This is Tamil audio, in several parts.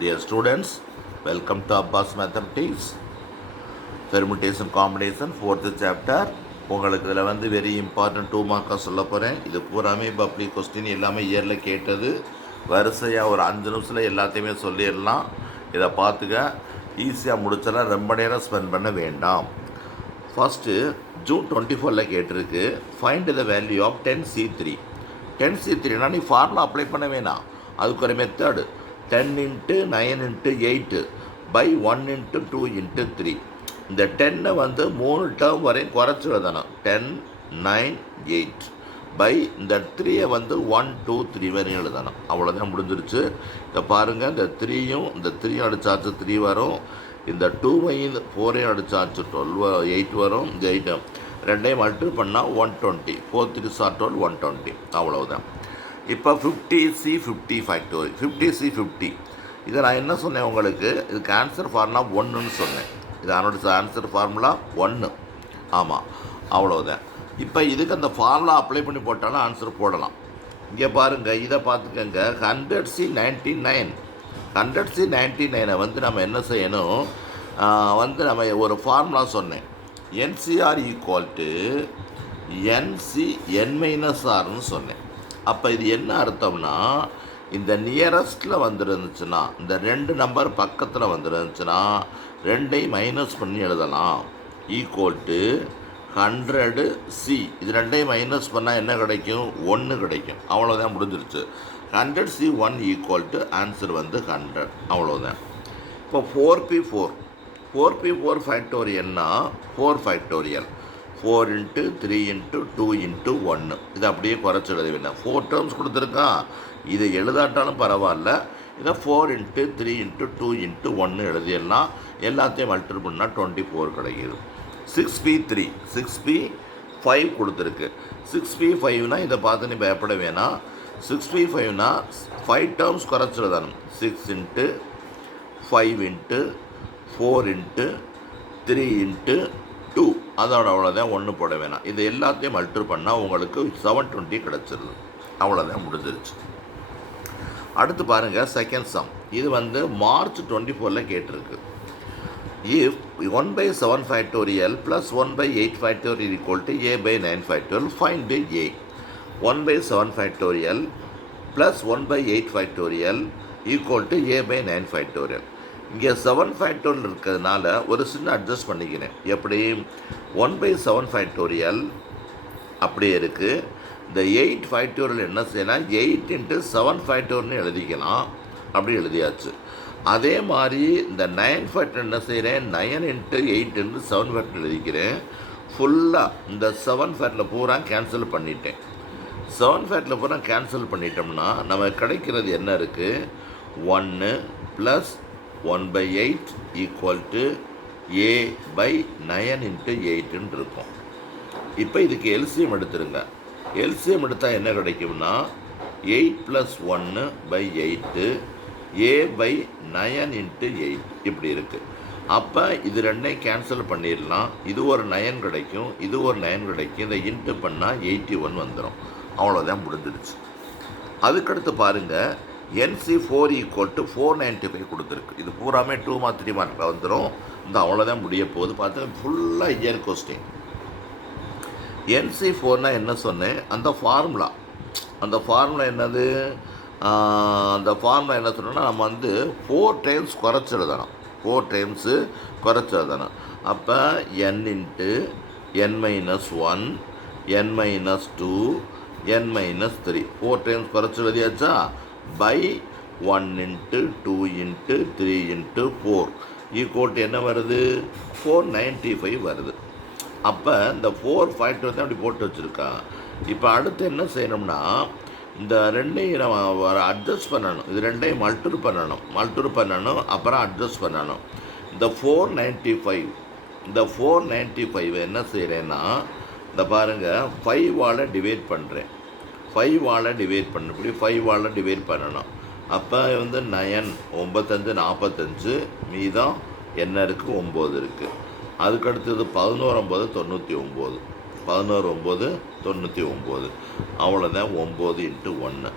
Dear students, welcome to Abbas Mathematics. Permutation combination, 4th chapter. உங்களுக்கு இதில் வந்து வெரி இம்பார்ட்டன்ட் 2 மார்க்காக சொல்ல போகிறேன். இது பூராமே பப்ளிக் கொஸ்டின் எல்லாமே இயரில் கேட்டது. வரிசையாக ஒரு 5 நிமிஷத்தில் எல்லாத்தையுமே சொல்லிடலாம். இதை பார்த்துக்க, ஈஸியாக முடிச்சலாம், ரொம்ப நேரம் ஸ்பெண்ட் பண்ண வேண்டாம். ஃபஸ்ட்டு ஜூன் 24 கேட்டிருக்கு, find the value of 10C3. 10C3னா நீ ஃபார்முலா அப்ளை பண்ண வேணாம், அதுக்கு ஒரு மெத்தடு 10 × 9 × 8 by 1 × 2 × 3. இந்த 10 வந்து 3 டேர்ம் வரையும் குறைச்சி எழுதணும். 10, 9, 8 பை இந்த 3 வந்து 1, 2, 3 வரையும் எழுதணும். அவ்வளோதான் முடிஞ்சிருச்சு. இதை பாருங்கள், இந்த 3யும் இந்த 3யும் அடித்தாச்சு 3 வரும், இந்த 2மையும் 4ஐயும் அடித்தாச்சு 8 வரும், இந்த 8 ரெண்டையும் மல்டிபிள் பண்ணால் 120, 4 3 12 120. அவ்வளவுதான். இப்போ 50C 50 ஃபேக்டோரியல், 50C 50 இதை நான் என்ன சொன்னேன் உங்களுக்கு, இதுக்கு ஆன்சர் ஃபார்முலா 1ன்னு சொன்னேன். இது அதனோட ஆன்சர் ஃபார்முலா 1. ஆமாம், அவ்வளோதான். இப்போ இதுக்கு அந்த ஃபார்முலா அப்ளை பண்ணி போட்டாலும் ஆன்சர் போடலாம். இங்கே பாருங்கள், இதை பார்த்துக்கங்க. 100C 99, 100C 99 வந்து நம்ம என்ன செய்யணும், வந்து நம்ம ஒரு ஃபார்முலா சொன்னேன், NCR = NC n-Rன்னு சொன்னேன். அப்போ இது என்ன அர்த்தம்னா, இந்த நியரஸ்ட்டில் வந்துருந்துச்சுன்னா, இந்த 2 நம்பர் பக்கத்தில் வந்துருந்துச்சுன்னா 2ஐயும் மைனஸ் பண்ணி எழுதலாம். = 100C. இது 2ஐயும் மைனஸ் பண்ணால் என்ன கிடைக்கும், 1 கிடைக்கும். அவ்வளோதான், முடிஞ்சிருச்சு. 100C 1 ஆன்சர் வந்து 100. அவ்வளோதான். இப்போ 4P4, 4P4 ஃபேக்டோரியல்னா 4 ஃபேக்டோரியல், 4 × 3 × 2 × 1. இது அப்படியே குறைச்சி எழுத வேண்டாம். 4 டேர்ம்ஸ் கொடுத்துருக்கான், இதை எழுதாட்டாலும் பரவாயில்ல. இதை 4 × 3 × 2 × 1 எழுதிடலாம். எல்லாத்தையும் மல்டிபிள் பண்ணால் 24 கிடைக்கிது. 6P3, 6P5 கொடுத்துருக்கு. 6P5னா இதை பார்த்து நீ பயப்பட வேணாம். 6P5னா 5 டேர்ம்ஸ் குறைச்சி எழுதணும். 6 × 5 × 4 × 3 × 2, அதோட அவ்வளோதான், 1 போட வேணாம். இது எல்லாத்தையும் மல்டிபிள் பண்ணால் உங்களுக்கு 720 கிடச்சிருது. அவ்வளோதான், முடிஞ்சிருச்சு. அடுத்து பாருங்கள், செகண்ட் சம். இது வந்து மார்ச் 24 கேட்டிருக்கு. If 1/7 factorial plus 1/8 factorial = A/9 factorial, find A. 1/7 factorial plus 1/8 factorial = A/9 factorial. இங்கே 7 ஃபேக்டோரியல் இருக்கிறதுனால ஒரு சின்ன அட்ஜஸ்ட் பண்ணிக்கிறேன். எப்படி, 1/7 ஃபேக்டோரியல் அப்படியே இருக்குது. இந்த 8 ஃபேக்டோரியல் என்ன செய்யலாம், 8 × 7 ஃபேக்டோரியல்னு எழுதிக்கலாம். அப்படி எழுதியாச்சு. அதே மாதிரி இந்த 9 ஃபேக்டோரியல் என்ன செய்கிறேன், 9 × 8 × 7 ஃபேக்டோரியல் எழுதிக்கிறேன். ஃபுல்லாக இந்த 7 ஃபேக்டரில் பூரா கேன்சல் பண்ணிட்டேன். 7 ஃபேக்டரில் பூரா கேன்சல் பண்ணிட்டோம்னா நமக்கு கிடைக்கிறது என்ன இருக்குது, 1 + 1/8 = A/9 × 8ன்னு இருக்கும். இப்போ இதுக்கு எல்சிஎம் எடுத்துருங்க. எல்சிஎம் எடுத்தால் என்ன கிடைக்கும்னா 8 + 1/8 A/9 × 8 இப்படி இருக்குது. அப்போ இது ரெண்டையும் கேன்சல் பண்ணிடலாம். இது ஒரு 9 கிடைக்கும், இது ஒரு 9 கிடைக்கும். இதை இன்ட்டு பண்ணால் 81 வந்துடும். அவ்வளோதான், முடிஞ்சிடுச்சு. அதுக்கடுத்து பாருங்கள், NC4 = 495 கொடுத்துருக்கு. இது பூராமே 2 மார்க் 3 மார்க்கில் வந்துடும். இந்த அவ்வளோதான் முடிய போகுது. பார்த்து ஃபுல்லாக இயர் கொஸ்டின். NC4னா என்ன சொன்னேன், அந்த ஃபார்முலா என்னது, அந்த ஃபார்முலா என்ன சொன்னோன்னா, நம்ம வந்து 4 டைம்ஸ் குறைச்சி எழுதணும். 4 டைம்ஸு குறைச்சி எழுதணும். அப்போ n × n-1, n-2, n-3, 4 times குறைச்சி எழுதியாச்சா, by 1 × 2 × 3 × 4 = என்ன வருது, 495 வருது. அப்போ இந்த 4 ஃபேக்டர் தான் அப்படி போட்டு வச்சுருக்கான். இப்போ அடுத்து என்ன செய்யணும்னா, இந்த ரெண்டையும் நம்ம அட்ஜஸ்ட் பண்ணணும். இது ரெண்டையும் மல்டிபிள் பண்ணணும், அப்புறம் அட்ஜஸ்ட் பண்ணணும். இந்த 495 என்ன செய்கிறேன்னா, இந்த பாருங்கள், 5ஆல் டிவைட் பண்ணுறேன். 5ஆல் டிவைட் பண்ணணும். இப்படி 5ஆல் டிவைட் பண்ணணும். அப்போ வந்து 9 95 45, மீதம் என்ன இருக்குது, 9 இருக்குது. அதுக்கடுத்தது 11 9 99, 11 9 99. அவ்வளோதான், 9 × 1.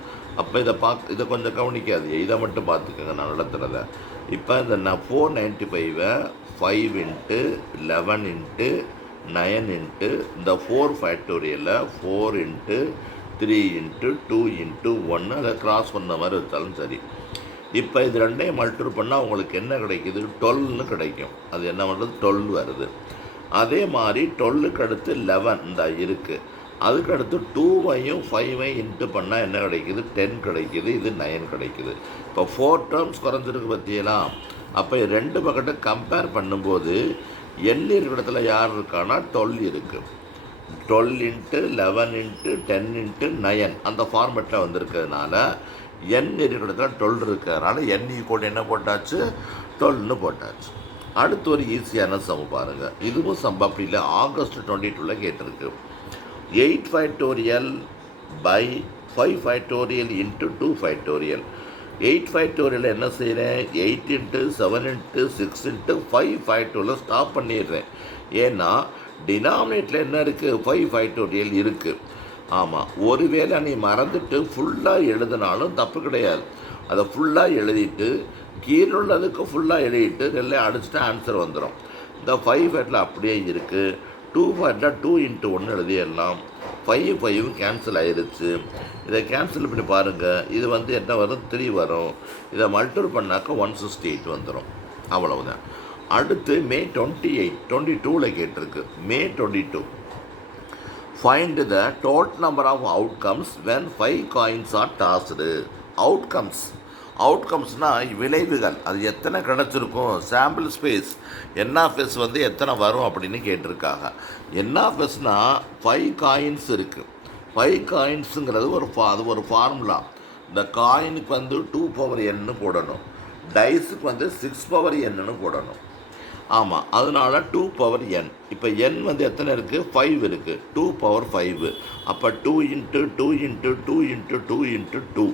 அப்போ இதை கொஞ்சம் கவனிக்காது, இதை மட்டும் பார்த்துக்கோங்க நான் நடத்துகிறத. இப்போ இந்த 495 5 இன்ட்டு 11 இன்ட்டு 9 இன்ட்டு இந்த 4 ஃபேக்டோரியலில் 4 இன்ட்டு 3 இன்ட்டு 2 இன்ட்டு 1 அதை கிராஸ் பண்ண மாதிரி வச்சாலும் சரி. இப்போ இது ரெண்டையும் மல்டிபிள் பண்ணால் உங்களுக்கு என்ன கிடைக்குது? 12ன்னு கிடைக்கும். அது என்ன பண்ணுறது? 12 வருது. அதே மாதிரி 12க்கு அடுத்து 11 இந்த இருக்குது. அதுக்கு அடுத்து 2வையும் 5வையும் இன்ட்டு பண்ணால் என்ன கிடைக்குது? 10 கிடைக்குது. இது 9 கிடைக்குது. இப்போ 4 டேர்ம்ஸ் குறைஞ்சிருக்கு பற்றியெல்லாம். அப்போ ரெண்டு பக்கத்தை கம்பேர் பண்ணும்போது n இருக்கிற இடத்துல யார் இருக்கான்னா 12 இருக்குது. 12 இன்ட்டு 11 இன்ட்டு 10 இன்ட்டு 9 அந்த ஃபார்மெட்டில் வந்திருக்கிறதுனால n இருக்கிற இடத்துல 12 இருக்கிறதுனால n ஈக்குவல் என்ன போட்டாச்சு? 12ன்னு போட்டாச்சு. அடுத்து ஒரு ஈஸியான சம் பாருங்கள். இதுவும் சம் அப்படி இல்லை, ஆகஸ்ட் 22 கேட்டிருக்கு. 8 factorial by 5 factorial into 2 factorial. 8 factorial என்ன செய்கிறேன்? 8 into 7 into 6 into 5 factorial stop பண்ணிடுறேன். ஏன்னா டினாமினேட்டில் என்ன இருக்குது? 5 ஃபேக்டோரியல் இருக்குது. ஆமாம், ஒருவேளை நீ மறந்துட்டு ஃபுல்லாக எழுதினாலும் தப்பு கிடையாது. அதை ஃபுல்லாக எழுதிட்டு கீழே உள்ளதுக்கு ஃபுல்லாக எழுதிட்டு ரெல்லே அடிச்சுட்டு ஆன்சர் வந்துடும். இந்த 5 ஃபேக்டில் அப்படியே இருக்குது. 2 ஃபேக்டில் 2 இன்ட்டு 1 எழுதிடலாம். 5 கேன்சல் ஆயிடுச்சு. இதை கேன்சல் பண்ணி பாருங்கள். இது வந்து என்ன வரும்? 3 வரும். இதை மல்டிபிள் பண்ணாக்க 168 வந்துடும். அவ்வளவுதான். அடுத்து மே 22 கேட்டிருக்கு. May 22 find the total number of outcomes when 5 coins are tossed. அவுட்கம்ஸ்னால் விளைவுகள். அது எத்தனை கிடச்சிருக்கும்? சாம்பிள் ஸ்பேஸ் என்ஆஃப்எஸ் வந்து எத்தனை வரும் அப்படின்னு கேட்டிருக்காங்க. என்ஆஃப்எஸ்னால் 5 காயின்ஸ் இருக்குது. 5 காயின்ஸுங்கிறது அது ஒரு ஃபார்முலா. இந்த காயினுக்கு வந்து 2 பவர் n போடணும். டைஸுக்கு வந்து 6 பவர் n போடணும். ஆமாம், அதனால் 2 பவர் n. இப்போ n வந்து எத்தனை இருக்குது? 5 இருக்குது. 2 பவர் 5. அப்போ 2 into 2 into 2 into 2 into 2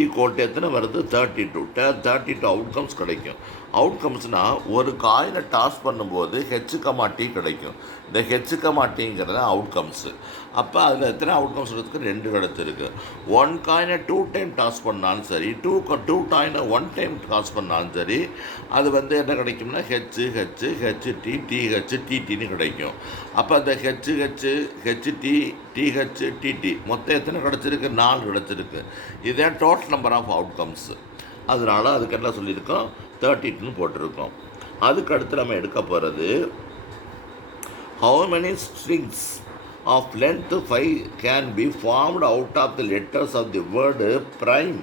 equal to எத்தனை வருது? 32. 32 அவுட்கம்ஸ் கிடைக்கும். அவுட்கம்ஸ்னால் ஒரு காயினை டாஸ் பண்ணும்போது ஹெச்,T கிடைக்கும். இந்த ஹெச்,Tங்கிறது அவுட்கம்ஸு. அப்போ அதில் எத்தனை அவுட்கம்ஸ் இருக்கிறதுக்கு? 2 கிடச்சிருக்கு. 1 காயினை 2 டைம் டாஸ் பண்ணாலும் சரி, 2 காயினை 1 டைம் டாஸ் பண்ணாலும் சரி, அது வந்து என்ன கிடைக்கும்னா HT THTTன்னு கிடைக்கும். அப்போ அந்த HT THTT மொத்தம் எத்தனை கிடச்சிருக்கு? 4 கிடச்சிருக்கு. இதுதான் டோட்டல் நம்பர் ஆஃப் அவுட்கம்ஸு. அதனால் அதுக்கு என்ன சொல்லியிருக்கோம்? 32ன்னு போட்டிருக்கோம். அதுக்கு அடுத்து நம்ம எடுக்க போகிறது how many strings of length 5 can be formed out of the letters of the word prime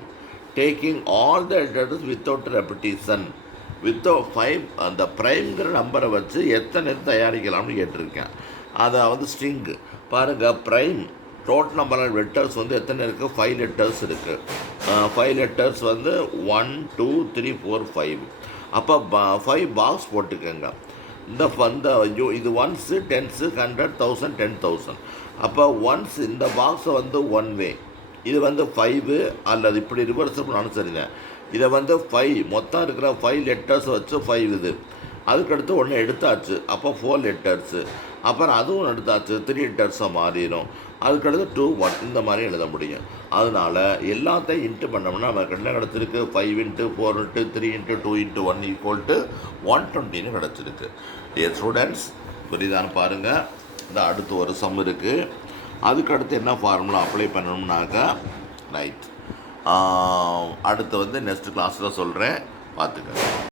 taking all the letters without repetition. Without 5 அந்த ப்ரைம்ங்கிற நம்பரை வச்சு எத்தனை தயாரிக்கலாம்னு கேட்டிருக்கேன். அதாவது ஸ்ட்ரிங்கு பாருங்கள். Prime total number of letters வந்து எத்தனை இருக்குது? 5 லெட்டர்ஸ் இருக்குது. 5 லெட்டர்ஸ் வந்து 1 2 3 4 5. அப்போ 5 பாக்ஸ் போட்டுக்கோங்க. இது 1s 10s 100 1000 10,000. அப்போ 1s இந்த பாக்ஸை வந்து 1 வே. இது வந்து 5 அல்லது இப்படி ரிவர்ஸ் பண்ணாலும் சரிங்க. இதை வந்து 5 மொத்தம் இருக்கிற 5 லெட்டர்ஸ் வச்சு 5 இது. அதுக்கடுத்து ஒன்று எடுத்தாச்சு. அப்போ 4 லெட்டர்ஸு. அப்புறம் அதுவும் எடுத்தாச்சு, 3 லெட்டர்ஸாக மாறிடும். அதுக்கடுத்து 2 1 இந்த மாதிரி எழுத முடியும். அதனால் எல்லாத்தையும் இன்ட்டு பண்ணோம்னா நமக்கு என்ன கிடச்சிருக்கு? 5 into 4 into 3 into 2 into 1 equal to 120ன்னு கிடச்சிருக்கு. ஸ்டூடெண்ட்ஸ் புரியுதான்னு பாருங்கள். இந்த அடுத்து ஒரு சம் இருக்குது. அதுக்கடுத்து என்ன ஃபார்முலா அப்ளை பண்ணணும்னாக்கா ரைட் அடுத்து வந்து நெக்ஸ்ட் கிளாஸில் சொல்கிறேன், பார்த்துக்க.